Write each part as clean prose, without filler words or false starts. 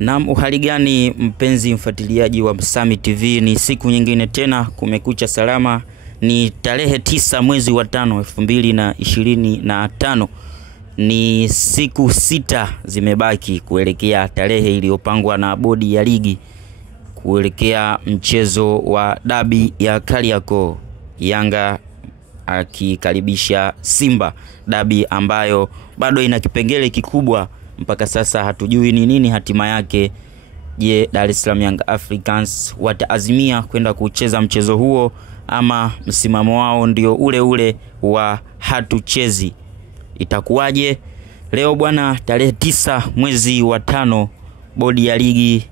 Naam, uhali gani mpenzi mfuatiliaji wa Msami TV, ni siku nyingine tena, kumekucha salama. Ni tarehe 9 mwezi wa 5 2025. Ni siku 6 zimebaki kuelekea tarehe iliyopangwa na bodi ya ligi kuelekea mchezo wa dabi ya Kariakoo, Yanga akikaribisha Simba, dabi ambayo bado ina kipengele kikubwa. Mpaka sasa hatujui ni nini hatima yake. Je, Dar es Salaam Young Africans wataazimia kwenda kucheza mchezo huo ama msimamo wao ndio ule ule wa hatuchezi? Itakuwaje? Leo bwana, tarehe 9 mwezi wa 5, bodi ya ligi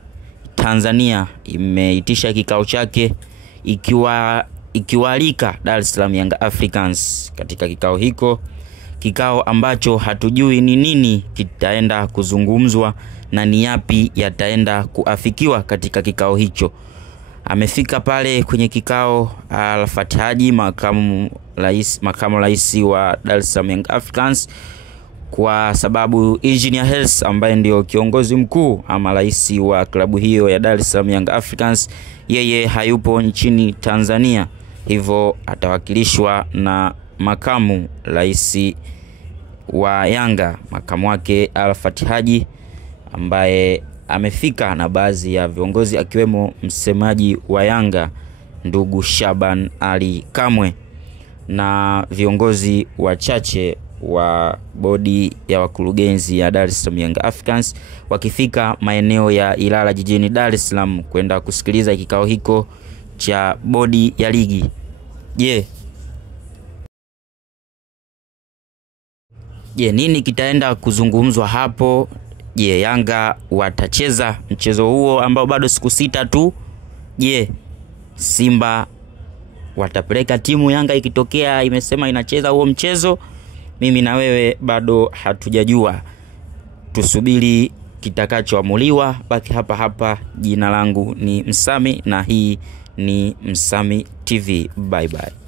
Tanzania imeitisha kikao chake ikiwaalika Dar es Salaam Young Africans katika kikao hiko, kikao ambacho hatujui ni nini kitaenda kuzungumzwa na ni yapi yataenda kuafikiwa katika kikao hicho. Amefika pale kwenye kikao Al-Fatih Haji, makamu rais wa Dar es Salaam Young Africans, kwa sababu Engineer Hersi ambaye ndio kiongozi mkuu ama rais wa klabu hiyo ya Dar es Salaam Young Africans, yeye hayupo nchini Tanzania, hivyo atawakilishwa na makamu rais wa Yanga, makamu wake Al-Fatih Haji, ambaye amefika na baadhi ya viongozi akiwemo msemaji wa Yanga ndugu Shaban Ali Kamwe na viongozi wachache wa bodi ya wakurugenzi ya Dar es Salaam Young Africans, wakifika maeneo ya Ilala jijini Dar es Salaam kwenda kusikiliza kikao hiko cha bodi ya ligi. Nini kitaenda kuzungumzwa hapo? Yanga watacheza mchezo huo ambao bado siku 6 tu? Simba watapeleka timu Yanga ikitokea imesema inacheza huo mchezo? Mimi na wewe bado hatujajua. Tusubiri kitakachoamuliwa. Baki hapa. Jina langu ni Msami na hii ni Msami TV. Bye bye.